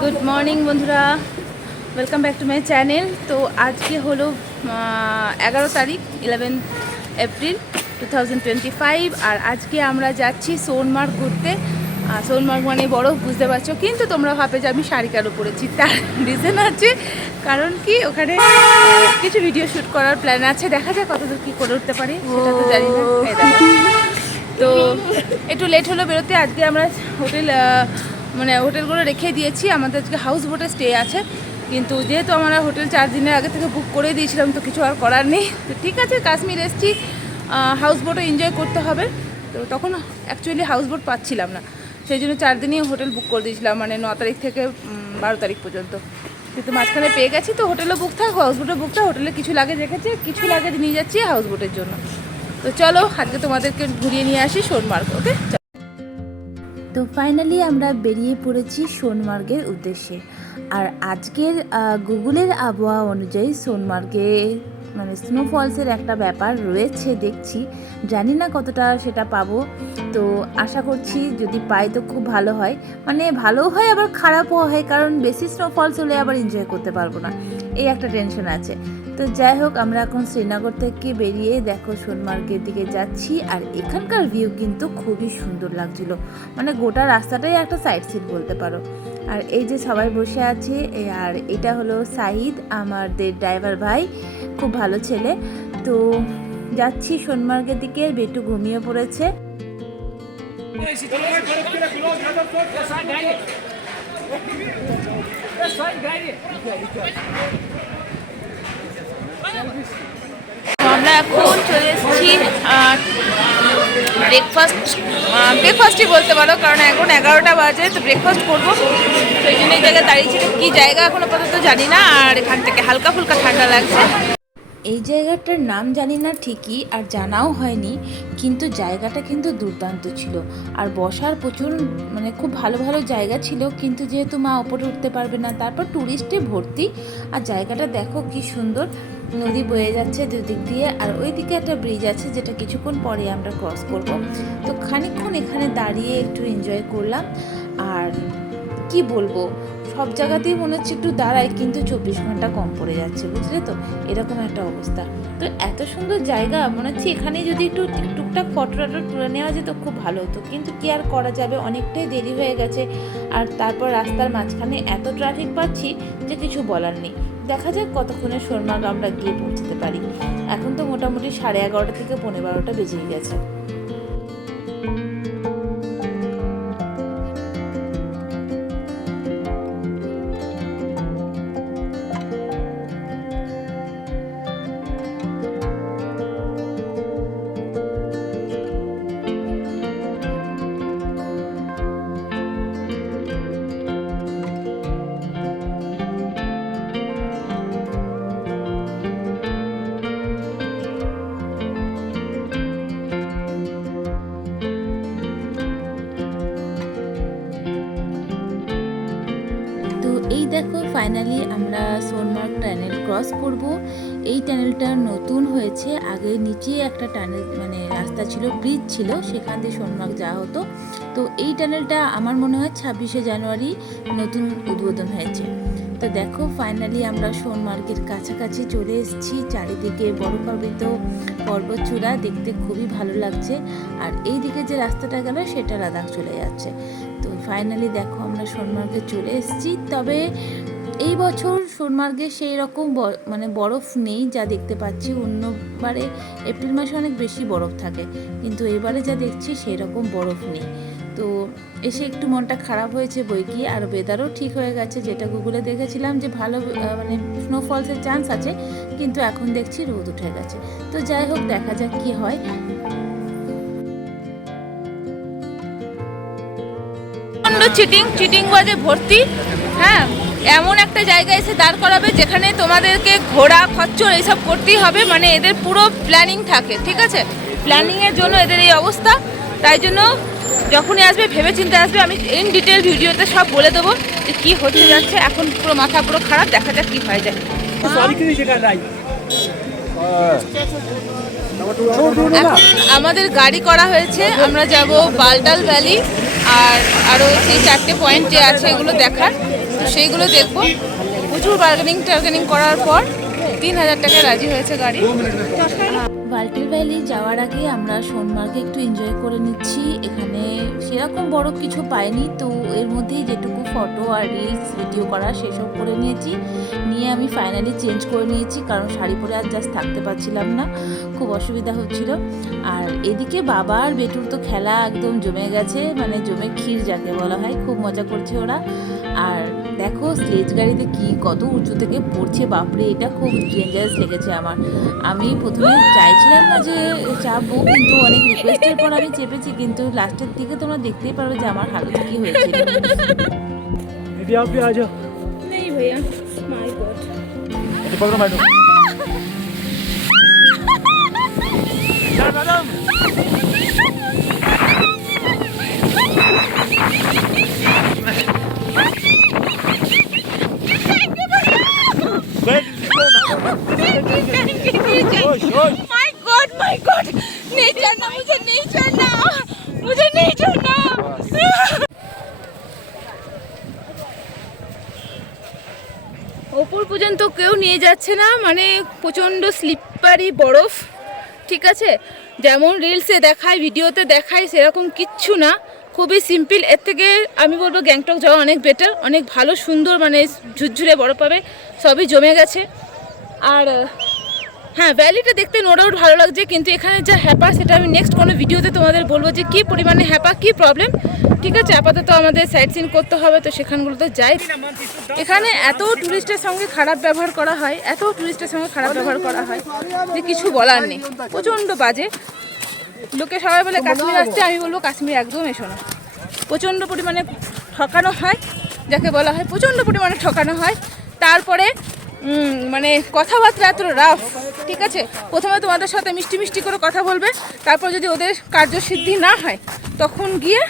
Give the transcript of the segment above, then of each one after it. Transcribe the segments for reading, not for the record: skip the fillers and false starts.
Good morning বন্ধুরা, welcome back to my channel. তো আজকে হলো 11 তারিখ 11 এপ্রিল 2025 আর আজকে আমরা যাচ্ছি সোনমার্গ ঘুরতে। সোনমার্গ মানে বরফ, বুঝতে পারছো, কিন্তু তোমরা ভাবে যে আমি শাড়ি কেন পরেছি, তার রিজন আছে। কারণ কি ওখানে কিছু ভিডিও শ্যুট করার প্ল্যান আছে, দেখা যায় কতদূর কী করে উঠতে পারি সেটা তো জানি না। এই দেখো, তো একটু লেট হলো বেরোতে। আজকে আমরা হোটেলগুলো রেখে দিয়েছি, আমাদের আজকে হাউস বোটে স্টে আছে, কিন্তু যেহেতু আমরা হোটেল 4 দিনের আগে থেকে বুক করে দিয়েছিলাম তো কিছু আর করার নেই। তো ঠিক আছে, কাশ্মীর এসছি, হাউস বোটে এনজয় করতে হবে। তো তখন অ্যাকচুয়ালি হাউস বোট পাচ্ছিলাম না, সেই জন্য 4 দিনই হোটেল বুক করে দিয়েছিলাম, মানে 9 তারিখ থেকে 12 তারিখ পর্যন্ত। কিন্তু মাঝখানে পেয়ে গেছি, তো হোটেলে বুক থাক, হাউস বোটে বুক থাক। হোটেলে কিছু লাগেজ রেখেছে, কিছু লাগেজ নিয়ে যাচ্ছি হাউস বোটের জন্য। তো চলো আজকে তোমাদেরকে ঘুরিয়ে নিয়ে আসি সোনমার্গ। ওকে, তো ফাইনালি আমরা বেরিয়ে পড়েছি সোনমার্গের উদ্দেশ্যে। আর আজকের গুগলের আবহাওয়া অনুযায়ী সোনমার্গে মানে স্নোফলসের একটা ব্যাপার রয়েছে দেখছি, জানি না কতটা সেটা পাবো। তো আশা করছি যদি পাই তো খুব ভালো হয়, মানে ভালোও হয় আবার খারাপও হয়, কারণ বেশি স্নোফলস হলে আবার এনজয় করতে পারবো না, এই একটা টেনশন আছে। তো যাই হোক, আমরা এখন শ্রীনগর থেকে বেরিয়ে দেখো সোনমার্গের দিকে যাচ্ছি। আর এখানকার ভিউ কিন্তু খুবই সুন্দর লাগছিল, মানে গোটা রাস্তাটাই একটা সাইড সিন বলতে পারো। আর এই যে সবাই বসে আছে, আর এটা হলো সাহিদ, আমাদের ড্রাইভার ভাই, খুব ভালো ছেলে। তো যাচ্ছি সোনমার্গের দিকে। বেটু ঘুমিয়ে পড়েছে। আমরা এখন চলে এসেছি ব্রেকফাস্টই বলতে পারো, কারণ এখন 11টা বাজে, তো ব্রেকফাস্ট করবো, সেই জন্য এই জায়গায় দাঁড়িয়েছি। কী জায়গা এখন আপাতত জানি না, আর এখান থেকে হালকা ফুলকা ঠান্ডা লাগছে। এই জায়গাটার নাম জানি না ঠিকই, আর জানাও হয়নি, কিন্তু জায়গাটা কিন্তু দুর্দান্ত ছিল। আর বসার প্রচুর মানে খুব ভালো ভালো জায়গা ছিল, কিন্তু যেহেতু মা ওপরে উঠতে পারবে না, তারপর ট্যুরিস্টে ভর্তি। আর জায়গাটা দেখো কি সুন্দর, নদী বয়ে যাচ্ছে দুদিক দিয়ে, আর ওই দিকে একটা ব্রিজ আছে যেটা কিছুক্ষণ পরে আমরা ক্রস করব। তো খানিকক্ষণ এখানে দাঁড়িয়ে একটু এনজয় করলাম। আর কি বলবো, সব জায়গাতেই মনে হচ্ছে একটু দাঁড়ায়, কিন্তু 24 ঘন্টা কম পড়ে যাচ্ছে, বুঝলে তো, এরকম একটা অবস্থা। তো এত সুন্দর জায়গা, মনে হচ্ছে এখানে যদি একটু টুকটাক ফটো টটো তুলে নেওয়া যেত খুব ভালো হতো, কিন্তু কি আর করা যাবে, অনেকটাই দেরি হয়ে গেছে। আর তারপর রাস্তার মাঝখানে এত ট্রাফিক পাচ্ছি যে কিছু বলার নেই। দেখা যাক কতক্ষণে সোনমার্গ আমরা গিয়ে পৌঁছতে পারি। এখন তো মোটামুটি 11:30 থেকে 12:15 বেজেই গেছে। এই দেখো ফাইনালি আমরা সোনমার্গ টানেল ক্রস করব। এই টানেলটা নতুন হয়েছে, আগে নিচে একটা টানেল মানে রাস্তা ছিল, ব্রিজ ছিল, সেখান দিয়ে সোনমার্গ যাওয়া হতো। তো এই টানেলটা আমার মনে হয় 26শে জানুয়ারি নতুন উদ্বোধন হয়েছে। তো দেখো ফাইনালি আমরা সোনমার্গের কাছাকাছি চলে এসেছি। চারিদিকে বরফাবৃত পর্বতচূড়া, দেখতে খুবই ভালো লাগছে। আর এই দিকে যে রাস্তাটা গেল সেটা লাদাখ চলে যাচ্ছে। তো ফাইনালি দেখো আমরা সোনমার্গে চলে এসেছি। তবে এই বছর সোনমার্গে সেই রকম মানে বরফ নেই যা দেখতে পাচ্ছি। অন্যবারে এপ্রিল মাসে অনেক বেশি বরফ থাকে, কিন্তু এবারে যা দেখছি সেই রকম বরফ নেই। তো এসে একটু মনটা খারাপ হয়েছে বই কি। আর ওয়েদারও ঠিক হয়ে গেছে, যেটা গুগলে দেখেছিলাম যে ভালো মানে স্নোফলসের চান্স আছে, কিন্তু এখন দেখছি রোদ উঠে গেছে। তো যাই হোক, দেখা যাক কি হয়। চিটিং বাজে ভর্তি। হ্যাঁ, এমন একটা জায়গায় এসে দাঁড় করাবে যেখানে তোমাদেরকে ঘোড়া খচ্চর এইসব করতেই হবে, মানে এদের পুরো প্ল্যানিং থাকে, ঠিক আছে, প্ল্যানিংয়ের জন্য এদের এই অবস্থা। তাই জন্য যখনই আসবে ভেবে চিন্তে আসবে। আমি ইন ডিটেল ভিডিওতে সব বলে দেবো যে কী হতে যাচ্ছে। এখন পুরো মাথা পুরো খারাপ, দেখা যাক কী হয়ে যায়। এখন আমাদের গাড়ি করা হয়েছে, আমরা যাব বালটাল ভ্যালি আর আরও সেই 4টে পয়েন্ট যে আছে এগুলো দেখার, তো সেইগুলো দেখব। প্রচুর বার্গেনিং করার পর 3,000 টাকা রাজি হয়েছে গাড়ি। বাল্টাল ভ্যালি যাওয়ার আগে আমরা সোনমার্গে একটু এনজয় করে নিচ্ছি। এখানে সেরকম বড় কিছু পাইনি, তো এর মধ্যেই যেটুকু ফটো আর রিলস ভিডিও করা সেসব করে নিয়েছি। নিয়ে আমি ফাইনালি চেঞ্জ করে নিয়েছি, কারণ শাড়ি পরে আর জাস্ট থাকতে পারছিলাম না, খুব অসুবিধা হচ্ছিল। আর এদিকে বাবা আর বেটুর তো খেলা একদম জমে গেছে, মানে জমে ক্ষীর যাকে বলা হয়, খুব মজা করছে ওরা। আর দেখো স্লেজ গাড়িতে কি কত উঁচু থেকে পড়ছে, বাপরে এটা খুব ডেঞ্জারাস লেগেছে আমার। আমি প্রথমে চাইছিলাম না যে চাপবো, কিন্তু অনেক রিকোয়েস্টের পর আমি চেপেছি, কিন্তু লাস্টের দিকে তোমরা দেখতেই পারবে যে আমার হালত কি হয়েছিল। दीदी आप भी आ जाओ। नहीं भैया, माय गॉड। तो पकड़ो मैडम। मैडम माय गॉड, नहीं चढ़ना, मुझे नहीं चढ़ना, मुझे नहीं चढ़ना। ওপর পর্যন্ত কেউ নিয়ে যাচ্ছে না, মানে প্রচণ্ড স্লিপারি বরফ, ঠিক আছে, যেমন রিলসে দেখায় ভিডিওতে দেখায় সেরকম কিচ্ছু না, খুবই সিম্পল। এর থেকে আমি বলবো গ্যাংটক যাওয়া অনেক বেটার, অনেক ভালো সুন্দর, মানে ঝুরঝুরে বরফ পাবে, সবই জমে গেছে। আর হ্যাঁ, ভ্যালিটা দেখতে নো ডাউট ভালো লাগছে, কিন্তু এখানে যা হ্যাপা সেটা আমি নেক্সট কোনো ভিডিওতে তোমাদের বলবো যে কী পরিমাণে হ্যাপা, কী প্রবলেম, ঠিক আছে। আপাতত আমাদের সাইট সিন করতে হবে, তো সেখানগুলোতে যাই। এখানে এত ট্যুরিস্টের সঙ্গে খারাপ ব্যবহার করা হয়, এত ট্যুরিস্টের সঙ্গে খারাপ ব্যবহার করা হয় যে কিছু বলার নেই, প্রচণ্ড বাজে। লোকে সবাই বলে কাশ্মীর আসতে, আমি বলবো কাশ্মীর একদম এসো না। প্রচণ্ড পরিমাণে ঠকানো হয়, যাকে বলা হয় প্রচণ্ড পরিমাণে ঠকানো হয়। তারপরে মানে কথাবার্তা এত রাফ, ঠিক আছে। প্রথমে তোমাদের সাথে মিষ্টি মিষ্টি করে কথা বলবে, তারপর যদি ওদের কার্যসিদ্ধি না হয় তখন গিয়ে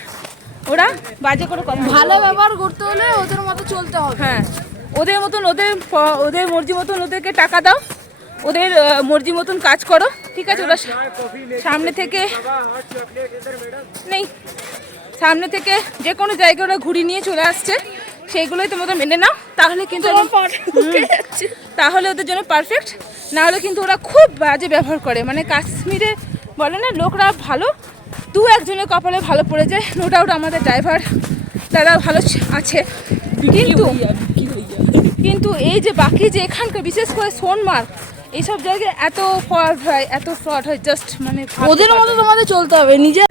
ওরা বাজে করে কথা। ভালো ব্যবহার করতে হলে ওদের মতো চলতে হবে। হ্যাঁ, ওদের মতন ওদের মর্জি মতন ওদেরকে টাকা দাও, ওদের মর্জি মতন কাজ করো, ঠিক আছে। ওরা সামনে থেকে নেই, সামনে থেকে যে কোনো জায়গায় ওরা ঘুরিয়ে নিয়ে চলে আসছে, সেইগুলোই তোমাদের মেনে নাও, তাহলে কিন্তু তাহলে ওদের জন্য পারফেক্ট। না হলে কিন্তু ওরা খুব বাজে ব্যবহার করে, মানে কাশ্মীরে বলে না লোকরা ভালো, দু একজনের কপালে ভালো পড়ে যায়। নো ডাউট আমাদের ড্রাইভার দাদা ভালো আছে, কিন্তু এই যে বাকি যে এখানকার বিশেষ করে সোনমার্গ এইসব জায়গায় এত ফ্রড হয়, এত ফ্রড হয়, জাস্ট মানে ওদের মতো তোমাদের চলতে হবে নিজে।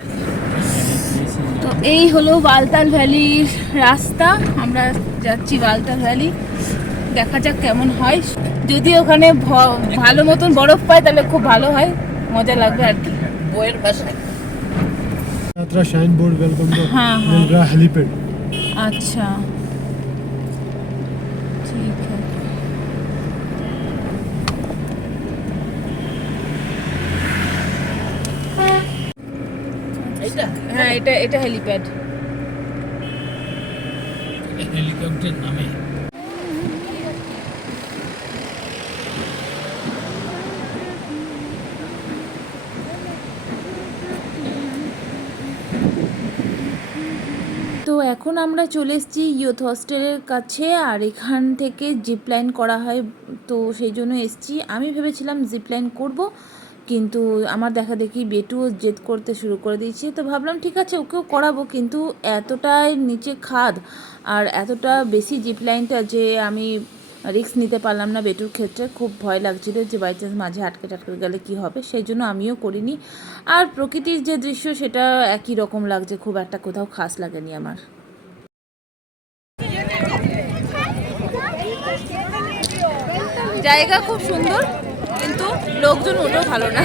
তো এই হলো বালতাল ভ্যালির রাস্তা, আমরা যাচ্ছি বালতাল ভ্যালি, দেখা যাক কেমন হয়। যদি ওখানে ভালো মতন বরফ পায় তাহলে খুব ভালো হয়, মজা লাগবে আর কি। বইয়ের ভাষায় यात्रा शाइन बोर्ड वेलकम हाँ, हाँ। मिल रहा हेलीपैड। अच्छा ठीक है। হ্যাঁ, এটা এটা হেলিপ্যাড। হেলিকপ্টার নামে তো এখন আমরা চলে এসেছি ইয়ুথ হস্টেলের কাছে, আর এখান থেকে জিপ লাইন করা হয়, তো সেই জন্য এসেছি। আমি ভেবেছিলাম জিপ লাইন করবো, কিন্তু আমার দেখা দেখি বেটুও জেদ করতে শুরু করে দিয়েছে, তো ভাবলাম ঠিক আছে ওকেও করাবো, কিন্তু এতটাই নিচে খাদ আর এতটা বেশি জিপ লাইনটা যে আমি রিস্ক নিতে পারলাম না। বেটুর ক্ষেত্রে খুব ভয় লাগছিল যে বাই চান্স মাঝে আটকে গেলে কি হবে, সেই জন্য আমিও করিনি। আর প্রকৃতির যে দৃশ্য সেটা একই রকম লাগছে, খুব একটা কোথাও খাস লাগেনি আমার। জায়গা খুব সুন্দর, কিন্তু লোকজন ওটাও ভালো না,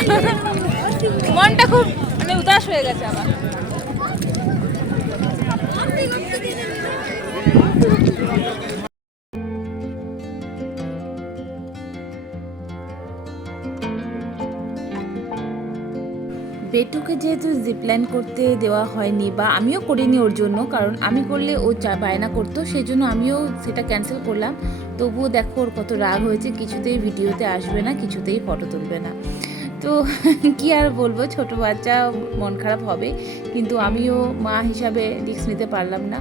মনটা খুব মানে উদাস হয়ে গেছে আমার। পেটুকে যেহেতু জিপলাইন করতে দেওয়া হয়নি বা আমিও করিনি ওর জন্য, কারণ আমি করলে ও বায়না করতো, সেই জন্য আমিও সেটা ক্যান্সেল করলাম। তবুও দেখো ওর কত রাগ হয়েছে, কিছুতেই ভিডিওতে আসবে না, কিছুতেই ফটো তুলবে না। তো কি আর বলবো, ছোট বাচ্চা মন খারাপ হবে, কিন্তু আমিও মা হিসাবে রিস্ক নিতে পারলাম না।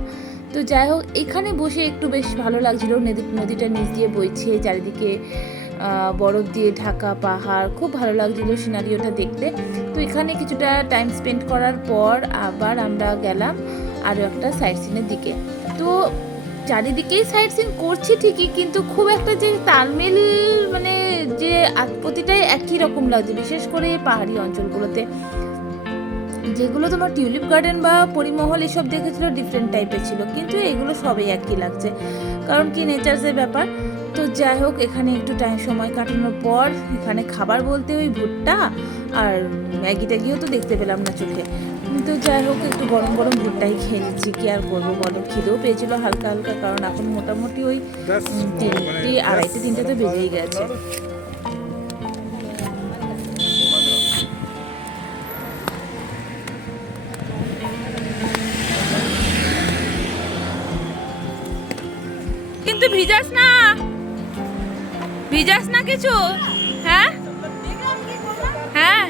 তো যাই হোক, এখানে বসে একটু বেশ ভালো লাগছিল, নদীটা নিচ দিয়ে বইছে, চারিদিকে বরফ দিয়ে ঢাকা পাহাড়, খুব ভালো লাগছিল সিনারিওটা দেখতে। তো এখানে কিছুটা টাইম স্পেন্ড করার পর আবার আমরা গেলাম আরও একটা সাইট সিনের দিকে। তো চারিদিকেই সাইট সিন করছি ঠিকই, কিন্তু খুব একটা যে তালমেল, মানে যে প্রতিটাই একই রকম লাগছে, বিশেষ করে পাহাড়ি অঞ্চলগুলোতে। যেগুলো তোমার টিউলিপ গার্ডেন বা পরিমহল এসব দেখেছিল ডিফারেন্ট টাইপের ছিল, কিন্তু এগুলো সবই একই লাগছে, কারণ কি নেচার্সের ব্যাপার। তো যাই হোক, এখানে একটু সময় কাটানোর পর এখানে খাবার বলতে ওই ভুট্টা আর ম্যাগি ট্যাগিও তো দেখতে পেলাম না চোখে। তো যাই হোক, একটু গরম গরম ভুট্টাই খেয়ে নিচ্ছি, কি আর করবো বলো। খিদেও পেয়েছিল হালকা হালকা, কারণ এখন মোটামুটি ওই 3টে, 2:30, 3টে তো বেজেই গেছে। কিন্তু ভিজাস না, ভিজাস না কিছু। হ্যাঁ হ্যাঁ,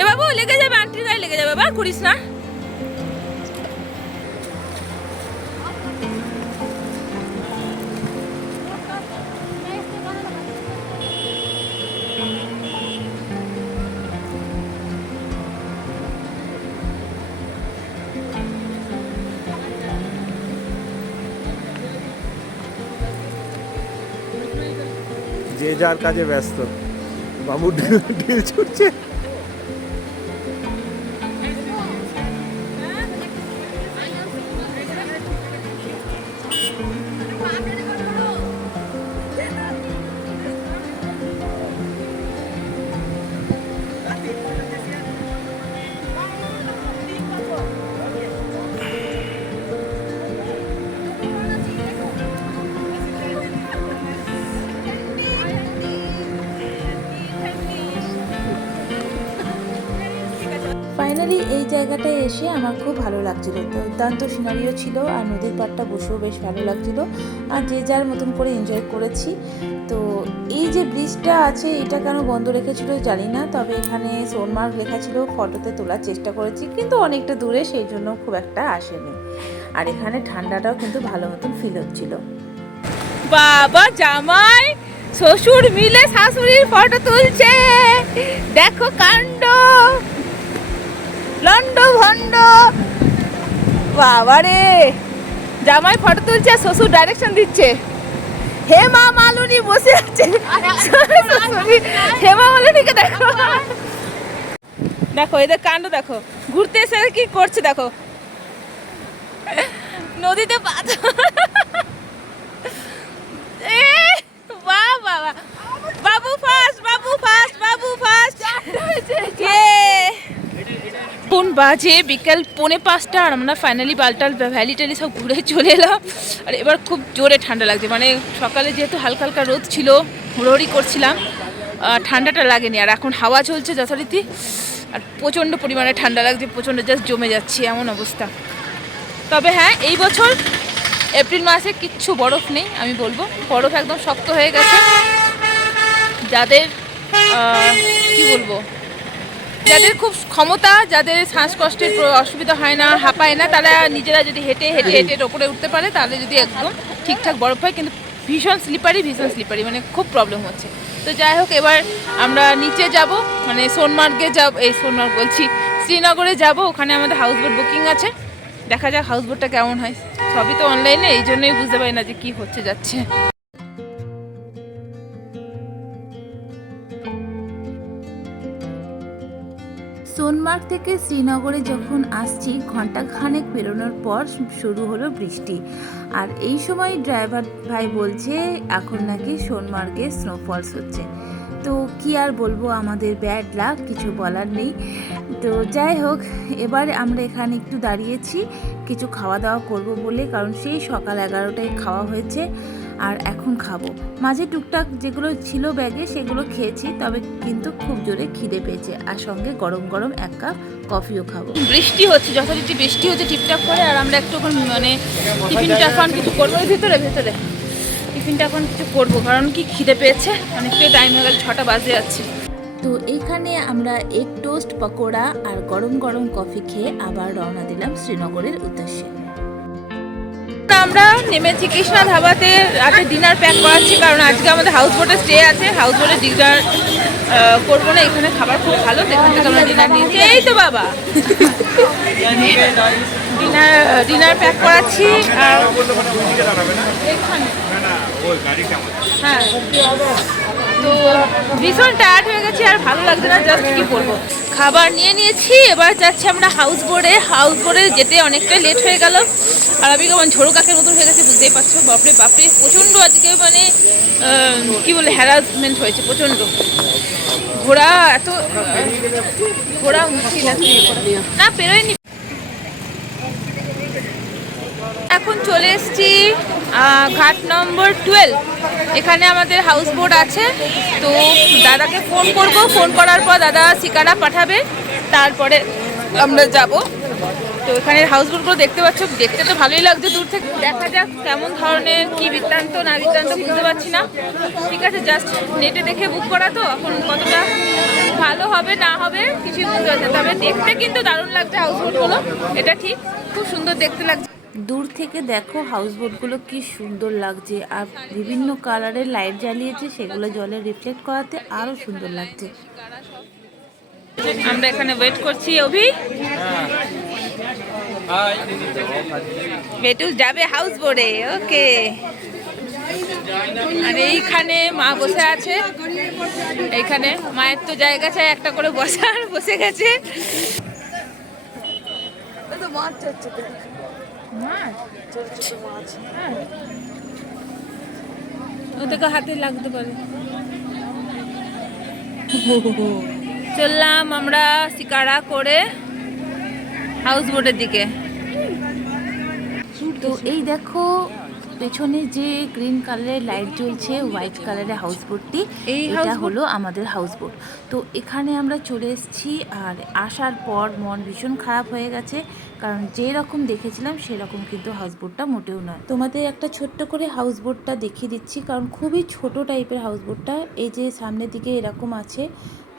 এ বাবু লেগে যাবে, আন্টির গায়ে লেগে যাবে, বা করিস না। যে যার কাজে ব্যস্ত। বাবু ঢিল ছুটছে। ফাইনালি এই জায়গাটায় এসে আমার খুব ভালো লাগছিল, দুর্দান্ত সিনারিও ছিল, আর নদীর পাড়টা বসেও বেশ ভালো লাগছিল, আর যে যার মতন করে এনজয় করেছি। তো এই যে ব্রিজটা আছে, এটা কেন বন্ধ রেখেছিল জানি না, তবে এখানে সোনমার্গ লেখা ছিল, ফটোতে তোলার চেষ্টা করেছি, কিন্তু অনেকটা দূরে, সেই জন্য খুব একটা আসেনি। আর এখানে ঠান্ডাটাও কিন্তু ভালো মতন ফিল হচ্ছিল। বাবা জামাই শ্বশুর মিলে শাশুড়ির ফটো তুলছে, দেখো কাণ্ড, লন্ড ভন্ড। বাবা রে, জামাই ফটো তুলছে আর শ্বশুর ডাইরেকশন দিচ্ছে। হেমা মালিনী বসে আছে, হেমা মালিনীকে দেখো, দেখো এদের কাণ্ড দেখো, ঘুরতে এসে কি করছে দেখো, নদীতে বাবু ফার্স্ট, বাবু ফার্স্ট, বাবু ফার্স্ট। কোন বাজে বিকেল 4:45, আর আমরা ফাইনালি বালটাল ভ্যালি ট্যালি সব ঘুরে চলে এলাম। আর এবার খুব জোরে ঠান্ডা লাগছে, মানে সকালে যেহেতু হালকা হালকা রোদ ছিল, হুড়োহুড়ি করছিলাম, ঠান্ডাটা লাগেনি। আর এখন হাওয়া চলছে যথারীতি, আর প্রচণ্ড পরিমাণে ঠান্ডা লাগছে, প্রচণ্ড জাস্ট জমে যাচ্ছে এমন অবস্থা। তবে হ্যাঁ, এই বছর এপ্রিল মাসে কিচ্ছু বরফ নেই, আমি বলবো বরফ একদম শক্ত হয়ে গেছে। যাদের কি বলবো, যাদের খুব ক্ষমতা, যাদের শ্বাসকষ্টের অসুবিধা হয় না, হাঁপায় না, তারা নিজেরা যদি হেঁটে হেঁটে হেঁটে ওপরে উঠতে পারে, তাহলে যদি একদম ঠিকঠাক বরফ হয়। কিন্তু ভীষণ স্লিপারি, মানে খুব প্রবলেম হচ্ছে। তো যাই হোক, এবার আমরা নিচে যাব, মানে সোনমার্গে যাব, এই সোনমার্গ বলছি, শ্রীনগরে যাব। ওখানে আমাদের হাউস বোট বুকিং আছে, দেখা যাক হাউস বোটটা কেমন হয়। সবই তো অনলাইনে, এই জন্যই বুঝতে পারি না যে কী হচ্ছে যাচ্ছে। সোনমার্গ থেকে শ্রীনগরে যখন আসছি, ঘন্টাখানেক পেরোনোর পর শুরু হলো বৃষ্টি। আর এই সময় ড্রাইভার ভাই বলছে এখন নাকি সোনমার্গে স্নোফলস হচ্ছে। তো কি আর বলবো, আমাদের ব্যাড লাক, কিছু বলার নেই। তো যাই হোক, এবার আমরা এখানে একটু দাঁড়িয়েছি কিছু খাওয়া দাওয়া করব বলে, কারণ সেই সকাল 11টায় খাওয়া হয়েছে। আর এখন খাবো। মাঝে টুকটাক যেগুলো ছিল ব্যাগে সেগুলো খেয়েছি, তবে কিন্তু খুব জোরে খিদে পেয়েছে, আর সঙ্গে গরম গরম 1 কাপ কফিও খাবো। বৃষ্টি হচ্ছে, যথারীতি বৃষ্টি হচ্ছে টিপটাপ করে, আর আমরা একটু মানে টিফিনটা এখন কিছু করবো, ভেতরে টিফিনটা এখন কিছু করবো, কারণ কি খিদে পেয়েছে, অনেকটাই টাইম হয়ে গেল, 6টা বাজে যাচ্ছে। তো এইখানে আমরা এগ টোস্ট, পকোড়া আর গরম গরম কফি খেয়ে আবার রওনা দিলাম শ্রীনগরের উদ্দেশ্যে। আমরা নেমেছি কৃষ্ণা ধাবাতে, রাতে ডিনার প্যাক করাচ্ছি, কারণ আজকে আমাদের হাউস বোটে স্টে আছে। হাউস বোটে ডিনার করবো না, এখানে খাবার খুব ভালো, তো এখান থেকে আমরা ডিনার নিয়েছি। এই তো বাবা ডিনার প্যাক করাচ্ছি। আর এখানে হ্যাঁ, তো ভীষণ টায়ার্ড হয়ে গেছি, আর ভালো লাগছে না, জাস্ট কি করবো। খাবার নিয়ে নিয়েছি, এবার যাচ্ছি আমরা হাউস বোটে যেতে অনেকটা লেট হয়ে গেল, আর আমি কেমন ঝোড়ো কাকের মতো হয়ে গেছে, বুঝতেই পারছো। বাপরে প্রচণ্ড আজকে মানে কি বলে হ্যারাসমেন্ট হয়েছে প্রচণ্ড। ঘোড়া মুশকিল না, পেরোয়নি। এখন চলে এসেছি ঘাট নম্বর 12। এখানে আমাদের হাউস বোট আছে, তো দাদাকে ফোন করার পর দাদা শিকারা পাঠাবে, তারপরে আমরা যাব। তো এখানে হাউস বোটগুলো দেখতে পাচ্ছ, দেখতে তো ভালোই লাগছে দূর থেকে। দেখা যাক কেমন ধরনের, কি বৃত্তান্ত না বৃত্তান্ত বুঝতে পারছি না। ঠিক আছে, জাস্ট নেটে দেখে বুক করা, তো এখন কতটা ভালো হবে না হবে কিছুই বুঝতে পারছি না। তবে দেখতে কিন্তু দারুণ লাগছে হাউস বোটগুলো, এটা ঠিক, খুব সুন্দর দেখতে লাগছে। দূর থেকে দেখো হাউস বোটগুলো কি সুন্দর লাগছে, আর বিভিন্ন কালারের লাইট জ্বালিয়েছে, সেগুলো জলে রিফ্লেক্ট করাতে আরো সুন্দর লাগছে। আমরা এখানে ওয়েট করছি। অভি বেটু যাবে হাউস বোটে, ওকে। আর এইখানে মা বসে আছে, এইখানে মায়ের তো জায়গা চাই একটা করে বসার, বসে গেছে। ওদেরকে হাতে লাগতে পারে। চললাম আমরা শিকারা করে হাউস বোটের দিকে। তো এই দেখো পেছনে যে গ্রিন কালারের লাইট জ্বলছে, হোয়াইট কালারের হাউস বোটটি, এটা হলো আমাদের হাউস বোট। তো এখানে আমরা চলে এসেছি, আর আসার পর মন ভীষণ খারাপ হয়ে গেছে, কারণ যেরকম দেখেছিলাম সেরকম কিন্তু হাউস বোটটা মোটেও নয়। তোমাদের একটা ছোট্ট করে হাউস বোটটা দেখিয়ে দিচ্ছি, কারণ খুবই ছোট টাইপের হাউস বোটটা। এই যে সামনের দিকে এরকম আছে,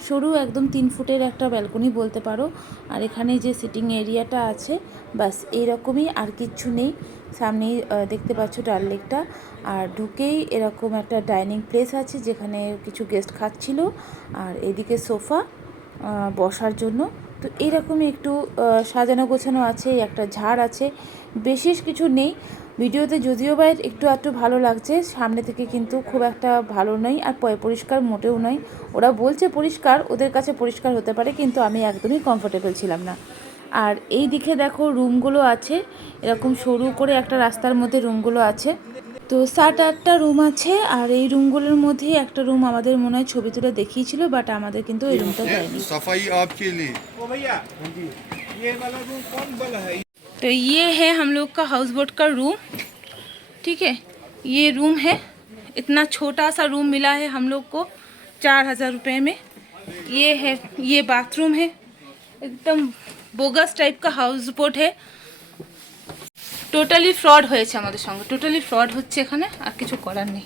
সরু একদম 3 ফুটের একটা ব্যালকনি বলতে পারো, আর এখানে যে সিটিং এরিয়াটা আছে বাস এইরকমই, আর কিচ্ছু নেই। সামনেই দেখতে পাচ্ছ ডাল লেকটা, আর ঢুকেই এরকম একটা ডাইনিং প্লেস আছে যেখানে কিছু গেস্ট খাচ্ছিল, আর এদিকে সোফা বসার জন্য। তো এইরকমই একটু সাজানো গোছানো আছে, একটা ঝাড় আছে, বিশেষ কিছু নেই। ভিডিওতে যদিও বা একটু আধটু ভালো লাগছে, সামনে থেকে কিন্তু খুব একটা ভালো নয়, আর পরিষ্কার মোটেও নয়। ওরা বলছে পরিষ্কার, ওদের কাছে পরিষ্কার হতে পারে, কিন্তু আমি একদমই কমফোর্টেবল ছিলাম না। আর এই দিকে দেখো রুমগুলো আছে, এরকম সরু করে একটা রাস্তার মধ্যে রুমগুলো আছে। তো 7-8টা রুম আছে, আর এই রুমগুলোর মধ্যে একটা রুম আমাদের মনে হয় ছবি তুলে দেখিয়েছিল, বাট আমাদের কিন্তু এই রুমটা দেয়নি। सफाई आपके लिए तो ये है हम लोग का हाउस बोट का रूम, ठीक है। ये रूम है, इतना छोटा सा रूम मिला है हम लोग को 4000 रुपये में। ये है, ये बाथरूम है, एकदम बोगस टाइप का हाउस बोट है। টোটালি ফ্রড হয়েছে আমাদের সঙ্গে, টোটালি ফ্রড হচ্ছে এখানে, আর কিছু করার নেই,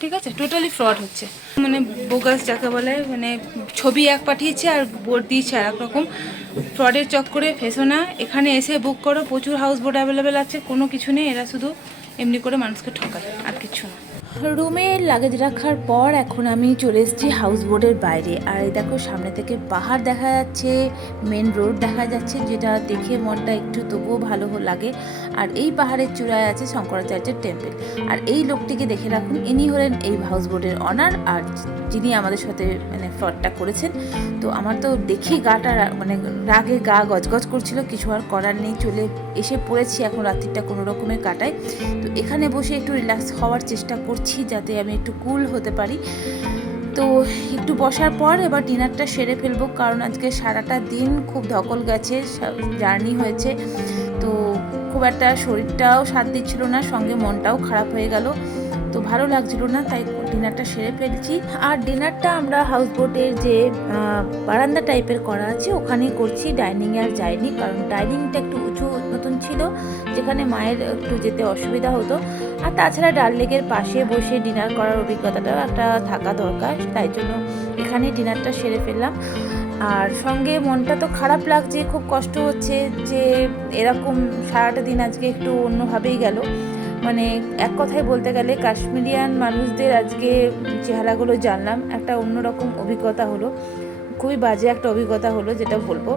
ঠিক আছে। টোটালি ফ্রড হচ্ছে, মানে বোগাস যাকে বলে, মানে ছবি এক পাঠিয়েছে আর বোর্ড দিয়েছে আর এক রকম। ফ্রডের চক্করে ফেসো না, এখানে এসে বুক করো, প্রচুর হাউস বোট অ্যাভেলেবেল আছে, কোনো কিছু নেই, এরা শুধু এমনি করে মানুষকে ঠকায়, আর কিছু না। রুমে লাগেজ রাখার পর এখন আমি চলে এসেছি হাউস বোটের বাইরে, আর এই দেখো সামনে থেকে পাহাড় দেখা যাচ্ছে, মেন রোড দেখা যাচ্ছে, যেটা দেখে মনটা একটু তবুও ভালো লাগে। আর এই পাহাড়ের চূড়ায় আছে শঙ্করাচার্যের টেম্পল, আর এই লোকটিকে দেখে রাখুন, ইনি হলেন এই হাউস বোটের অনার, আর যিনি আমাদের সাথে মানে ফ্রডটা করেছেন। তো আমার তো দেখি গাটা মানে রাগে গা গজগজ করছিল, কিছু আর করার নেই, চলে এসে পড়েছি, এখন রাত্রিটা কোনো রকমে কাটাই। তো এখানে বসে একটু রিল্যাক্স হওয়ার চেষ্টা করছি, যাতে আমি একটু কুল হতে পারি। তো একটু বসার পর এবার ডিনারটা সেরে ফেলবো, কারণ আজকে সারাটা দিন খুব ধকল গেছে, জার্নি হয়েছে, তো খুব একটা শরীরটাও সাথ দিচ্ছিল না, সঙ্গে মনটাও খারাপ হয়ে গেল। তো ভালো লাগছিল না, তাই ডিনারটা সেরে ফেলছি। আর ডিনারটা আমরা হাউস বোটের যে বারান্দা টাইপের করা আছে ওখানেই করছি, ডাইনিংয়ে আর যাইনি, কারণ ডাইনিংটা একটু উঁচু মতন ছিল, যেখানে মায়ের একটু যেতে অসুবিধা হতো। আর তাছাড়া ডাল লেকের পাশে বসে ডিনার করার অভিজ্ঞতাটাও একটা থাকা দরকার, তাই জন্য এখানে ডিনারটা সেরে ফেললাম। আর সঙ্গে মনটা তো খারাপ লাগছে, খুব কষ্ট হচ্ছে যে এরকম সারাটা দিন আজকে একটু অন্যভাবেই গেল। মানে এক কথায় বলতে গেলে কাশ্মীরিয়ান মানুষদের আজকে চেহারাগুলো জানলাম, একটা অন্যরকম অভিজ্ঞতা হলো, খুবই বাজে একটা অভিজ্ঞতা হলো যেটা বলবো।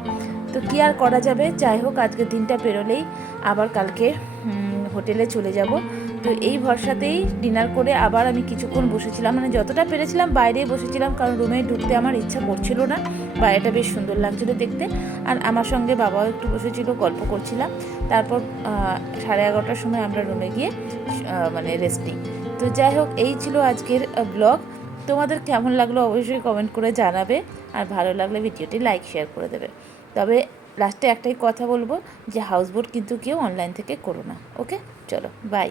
তো কী আর করা যাবে, যাই হোক আজকে দিনটা পেরোলেই আবার কালকে হোটেলে চলে যাব। তো এই ভরসাতেই ডিনার করে আবার আমি কিছুক্ষণ বসেছিলাম, মানে যতটা পেরেছিলাম বাইরেই বসেছিলাম, কারণ রুমে ঢুকতে আমার ইচ্ছা করছিল না, বাইরেটা বেশ সুন্দর লাগছিল দেখতে। আর আমার সঙ্গে বাবাও একটু বসেছিল, গল্প করছিলাম। তারপর 11:30টার সময় আমরা রুমে গিয়ে মানে রেস্ট নিই। তো যাই হোক এই ছিল আজকের ব্লগ। তোমাদের কেমন লাগলো অবশ্যই কমেন্ট করে জানাবে, আর ভালো লাগলে ভিডিওটি লাইক শেয়ার করে দেবে। তবে লাস্টে একটাই কথা বলবো যে হাউসবোট কিন্তু কেউ অনলাইন থেকে করো না। ওকে, চলো বাই।